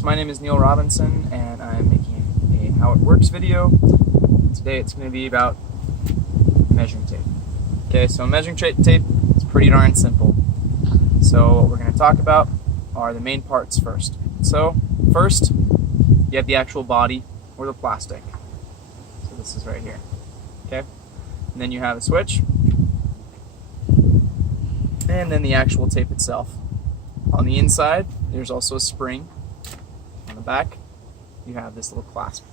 So my name is Neil Robinson and I'm making a How It Works video. Today it's going to be about measuring tape. Okay, so measuring tape is pretty darn simple. So what we're going to talk about are the main parts first. So first, you have the actual body or the plastic. So this is right here. Okay, and then you have a switch, and then the actual tape itself. On the inside, there's also a spring. On the back, you have this little clasp.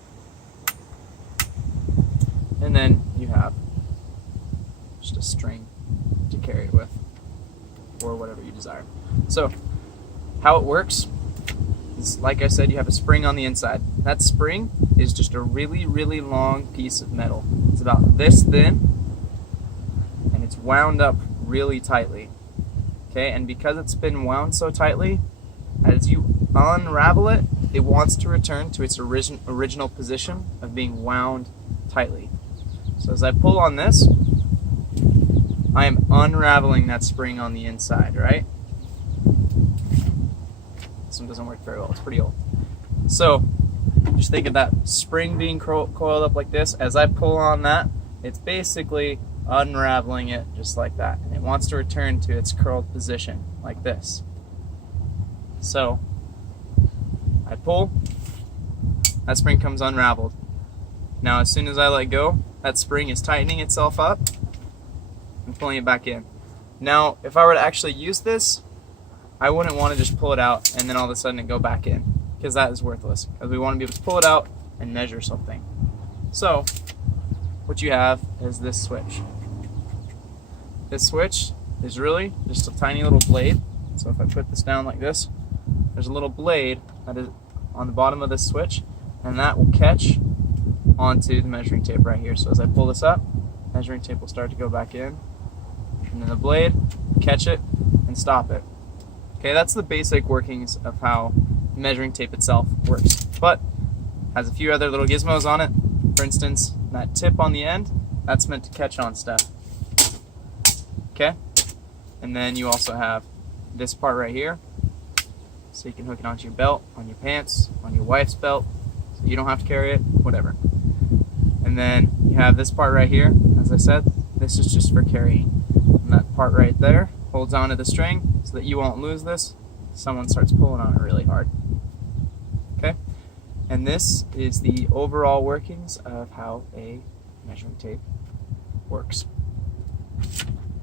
And then you have just a string to carry it with, or whatever you desire. So, how it works is, like I said, you have a spring on the inside. That spring is just a really, really long piece of metal. It's about this thin, and it's wound up really tightly. Okay, and because it's been wound so tightly, as you unravel it, it wants to return to its original position of being wound tightly. So as I pull on this, I am unraveling that spring on the inside, right? This one doesn't work very well, it's pretty old. So just think of that spring being coiled up like this. As I pull on that, it's basically unraveling it just like that. And it wants to return to its curled position like this. So I pull, that spring comes unraveled. Now as soon as I let go, that spring is tightening itself up and pulling it back in. Now if I were to actually use this, I wouldn't want to just pull it out and then all of a sudden it go back in, because that is worthless, because we want to be able to pull it out and measure something. So what you have is this switch. This switch is really just a tiny little blade. So if I put this down like this, there's a little blade that is on the bottom of this switch, and that will catch onto the measuring tape right here. So as I pull this up, measuring tape will start to go back in, and then the blade will catch it and stop it. Okay, that's the basic workings of how measuring tape itself works, but has a few other little gizmos on it. For instance, that tip on the end, that's meant to catch on stuff. Okay, and then you also have this part right here, so you can hook it onto your belt, on your pants, on your wife's belt, so you don't have to carry it, whatever. And then you have this part right here. As I said, this is just for carrying. And that part right there holds onto the string so that you won't lose this if someone starts pulling on it really hard. Okay, and this is the overall workings of how a measuring tape works.